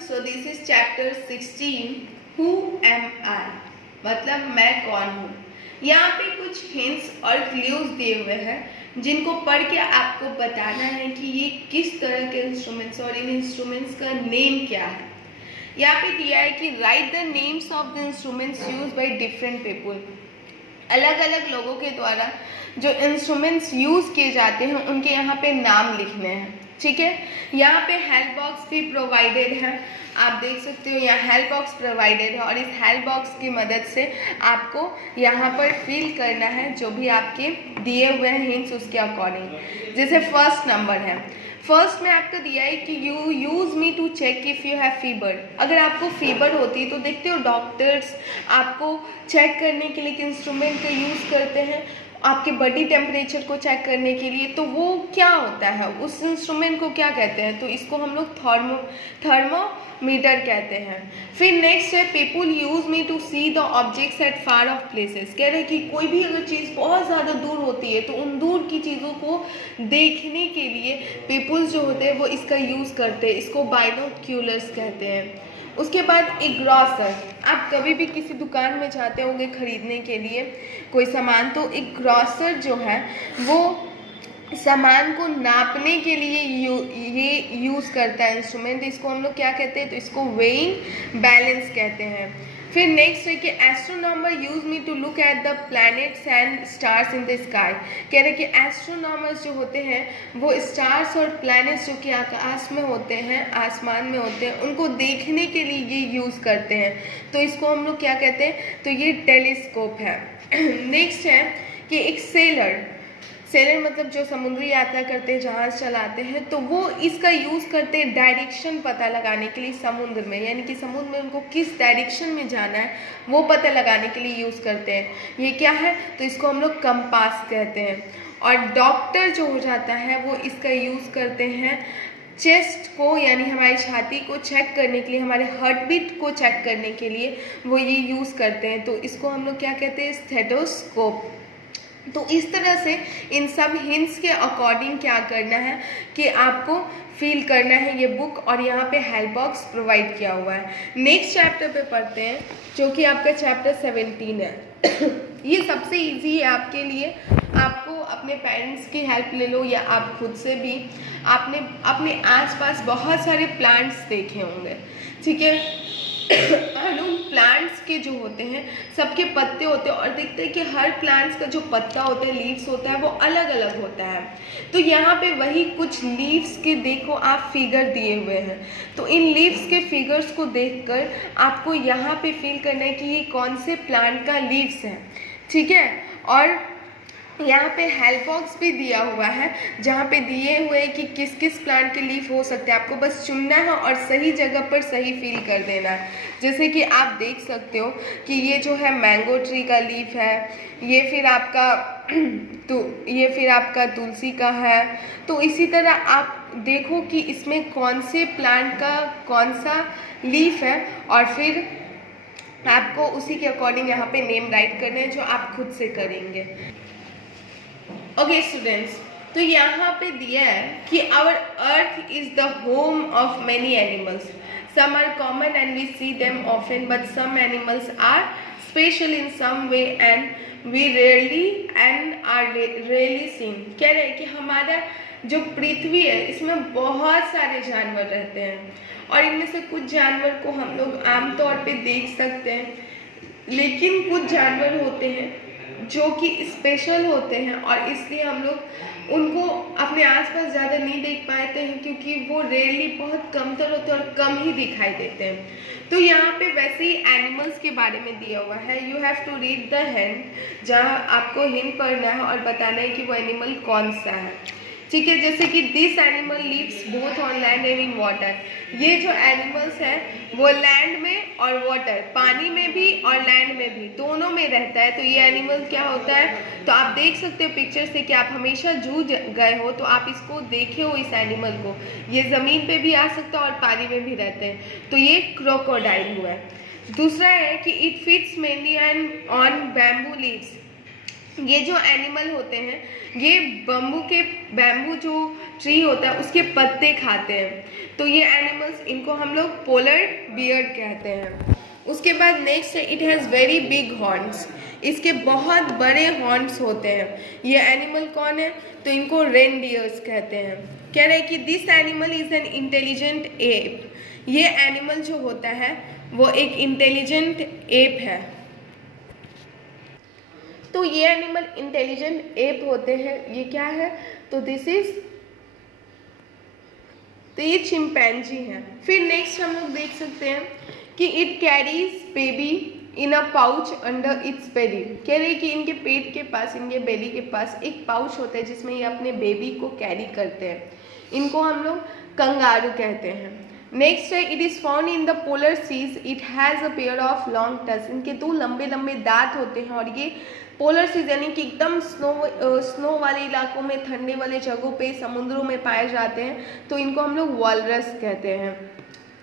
So this is chapter 16. Who am I? मतलब मैं कौन हूँ। यहाँ पे कुछ hints और clues दिए हुए हैं जिनको पढ़ के आपको बताना है कि ये किस तरह के इंस्ट्रूमेंट्स और इन इंस्ट्रूमेंट्स का नेम क्या है। यहाँ पे दिया है कि right the names of the instruments use by different people. अलग अलग लोगों के द्वारा जो इंस्ट्रूमेंट्स यूज किए जाते हैं उनके यहाँ पे नाम लिखने हैं। ठीक है, यहाँ पे हेल्प बॉक्स भी प्रोवाइडेड है, आप देख सकते हो यहाँ हेल्प बॉक्स प्रोवाइडेड है और इस हेल्प बॉक्स की मदद से आपको यहाँ पर फिल करना है जो भी आपके दिए हुए हैं हिंट्स उसके अकॉर्डिंग। जैसे फर्स्ट नंबर है, फर्स्ट में आपको दिया है कि you use me to check if you have fever. अगर आपको फीवर होती है तो देखते हो डॉक्टर्स आपको चेक करने के लिए इंस्ट्रूमेंट का यूज़ करते हैं आपके बॉडी टेम्परेचर को चेक करने के लिए। तो वो क्या होता है, उस इंस्ट्रूमेंट को क्या कहते हैं? तो इसको हम लोग थर्मोमीटर कहते हैं। फिर नेक्स्ट है people use me to see the objects at far of places. कह रहे हैं कि कोई भी अगर चीज़ बहुत ज़्यादा दूर होती है तो उन दूर की चीज़ों को देखने के लिए पीपुल्स जो होते हैं वो इसका यूज़ करते हैं, इसको बाइनोक्यूलर्स कहते हैं। उसके बाद एक ग्रॉसर, आप कभी भी किसी दुकान में जाते होंगे खरीदने के लिए कोई सामान, तो एक ग्रॉसर जो है वो सामान को नापने के लिए ये यूज़ करता है इंस्ट्रूमेंट। इसको हम लोग क्या कहते हैं? तो इसको वेइंग बैलेंस कहते हैं। फिर नेक्स्ट है कि astronomer use me to look at the planets and stars in the sky. कह रहे कि एस्ट्रोनॉमर्स जो होते हैं वो स्टार्स और प्लैनेट्स जो कि आकाश में होते हैं, आसमान में होते हैं, उनको देखने के लिए ये यूज़ करते हैं। तो इसको हम लोग क्या कहते हैं? तो ये टेलीस्कोप है। नेक्स्ट है कि एक सेलर मतलब जो समुद्री यात्रा करते हैं, जहाज चलाते हैं, तो वो इसका यूज़ करते हैं डायरेक्शन पता लगाने के लिए समुद्र में, यानी कि समुद्र में उनको किस डायरेक्शन में जाना है वो पता लगाने के लिए यूज़ करते हैं। ये क्या है? तो इसको हम लोग कंपास कहते हैं। और डॉक्टर जो हो जाता है वो इसका यूज़ करते हैं चेस्ट को, यानी हमारी छाती को चेक करने के लिए, हमारे हार्ट बीट को चेक करने के लिए वो ये यूज़ करते हैं। तो इसको हम लोग क्या कहते हैं? स्टेथोस्कोप। तो इस तरह से इन सब हिंट्स के अकॉर्डिंग क्या करना है कि आपको फील करना है ये बुक, और यहाँ पे हेल्प बॉक्स प्रोवाइड किया हुआ है। नेक्स्ट चैप्टर पे पढ़ते हैं जो कि आपका चैप्टर 17 है। ये सबसे इजी है आपके लिए, आपको अपने पेरेंट्स की हेल्प ले लो या आप खुद से भी। आपने अपने आसपास बहुत सारे प्लांट्स देखे होंगे, ठीक है, और उन प्लांट्स के जो होते हैं सबके पत्ते होते हैं और देखते हैं कि हर प्लांट्स का जो पत्ता होता है, लीव्स होता है, वो अलग अलग होता है। तो यहाँ पे वही कुछ लीव्स के देखो आप फिगर दिए हुए हैं, तो इन लीव्स के फिगर्स को देखकर आपको यहाँ पे फील करना है कि ये कौन से प्लांट का लीव्स है, ठीक है। और यहाँ पे हेल्प बॉक्स भी दिया हुआ है जहाँ पे दिए हुए हैं कि किस किस प्लांट के लीफ हो सकते हैं, आपको बस चुनना है और सही जगह पर सही फील कर देना है। जैसे कि आप देख सकते हो कि ये जो है मैंगो ट्री का लीफ है, ये फिर आपका तुलसी का है। तो इसी तरह आप देखो कि इसमें कौन से प्लांट का कौन सा लीफ है और फिर आपको उसी के अकॉर्डिंग यहाँ पे नेम राइट करने हैं जो आप खुद से करेंगे। ओके स्टूडेंट्स, तो यहाँ पे दिया है कि our earth is the home of many animals, some are common and we see them often but some animals are special in some way and we rarely seen. कह रहे हैं कि हमारा जो पृथ्वी है इसमें बहुत सारे जानवर रहते हैं और इनमें से कुछ जानवर को हम लोग आमतौर पे देख सकते हैं, लेकिन कुछ जानवर होते हैं जो कि स्पेशल होते हैं और इसलिए हम लोग उनको अपने आसपास ज़्यादा नहीं देख पाते हैं क्योंकि वो रेयरली बहुत कमतर होते हैं और कम ही दिखाई देते हैं। तो यहाँ पे वैसे ही एनिमल्स के बारे में दिया हुआ है, you have to read the hint, जहाँ आपको हिंट पढ़ना है और बताना है कि वो एनिमल कौन सा है, ठीक है। जैसे कि this animal lives both on land and in water. ये जो एनिमल्स हैं वो लैंड में और वाटर, पानी में भी और लैंड में भी, दोनों में रहता है। तो ये एनिमल क्या होता है? तो आप देख सकते हो पिक्चर से कि आप हमेशा जू गए हो तो आप इसको देखे हो, इस एनिमल को। ये ज़मीन पे भी आ सकता है और पानी में भी रहते हैं। तो ये क्रोकोडाइल हुआ है। दूसरा है कि it feeds mainly on bamboo leaves. ये जो एनिमल होते हैं ये बैम्बू जो ट्री होता है उसके पत्ते खाते हैं। तो ये एनिमल्स, इनको हम लोग पोलर बियर कहते हैं। उसके बाद नेक्स्ट है, it has very big horns. इसके बहुत बड़े हॉर्न्स होते हैं। ये एनिमल कौन है? तो इनको रेनडियर्स कहते हैं। कह रहे हैं कि this animal is an intelligent app. ये एनिमल जो होता है वो एक इंटेलिजेंट एप है। तो ये एनिमल इंटेलिजेंट एप होते हैं। ये क्या है? तो ये चिंपैंजी हैं। फिर नेक्स्ट हम लोग देख सकते हैं कि it carries baby in a pouch under its belly. कह रहे हैं कि इनके पेट के पास, इनके बेली के पास एक पाउच होता है जिसमें ये अपने बेबी को कैरी करते हैं। इनको हम लोग कंगारू कहते हैं। नेक्स्ट है, it is found in the polar seas. It has a pair of long touch. इनके 2 लंबे लंबे दांत होते हैं और ये पोलर सीज यानी कि एकदम स्नो वाले इलाकों में, ठंडे वाले जगहों पे, समुद्रों में पाए जाते हैं। तो इनको हम लोग वॉलरस कहते हैं।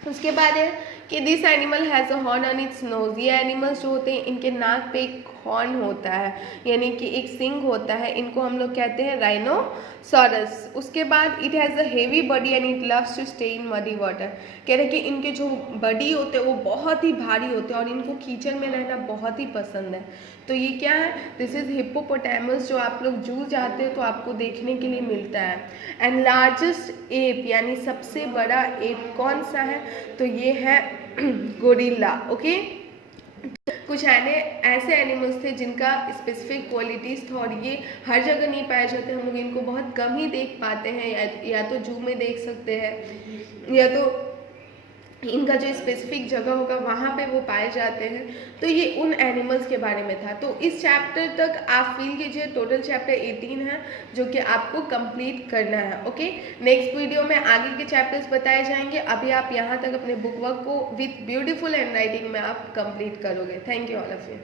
उसके बाद है कि this animal has a horn on its nose. ये एनिमल्स जो होते हैं इनके नाक पे एक हॉर्न होता है, यानी कि एक सिंग होता है। इनको हम लोग कहते हैं राइनोसॉरस। उसके बाद it has a heavy body and it loves to stay in muddy water. कह रहे हैं कि इनके जो बॉडी होते हैं वो बहुत ही भारी होते हैं और इनको कीचड़ में रहना बहुत ही पसंद है। तो ये क्या है? दिस इज़ हिप्पोपोटामस, जो आप लोग जू जाते हो तो आपको देखने के लिए मिलता है। एंड लार्जेस्ट एप यानी सबसे बड़ा एप कौन सा है? तो ये है गोरिल्ला। ओके, कुछ ऐसे एनिमल्स थे जिनका स्पेसिफिक क्वालिटीज़ था और ये हर जगह नहीं पाए जाते। हम लोग इनको बहुत कम ही देख पाते हैं, या तो जू में देख सकते हैं या तो इनका जो स्पेसिफिक जगह होगा वहाँ पे वो पाए जाते हैं। तो ये उन एनिमल्स के बारे में था। तो इस चैप्टर तक आप फील कीजिए, टोटल चैप्टर 18 है जो कि आपको कंप्लीट करना है। ओके, नेक्स्ट वीडियो में आगे के चैप्टर्स बताए जाएंगे। अभी आप यहाँ तक अपने बुक वर्क को विथ ब्यूटीफुल हैंड राइटिंग में आप कंप्लीट करोगे। Thank you all of you.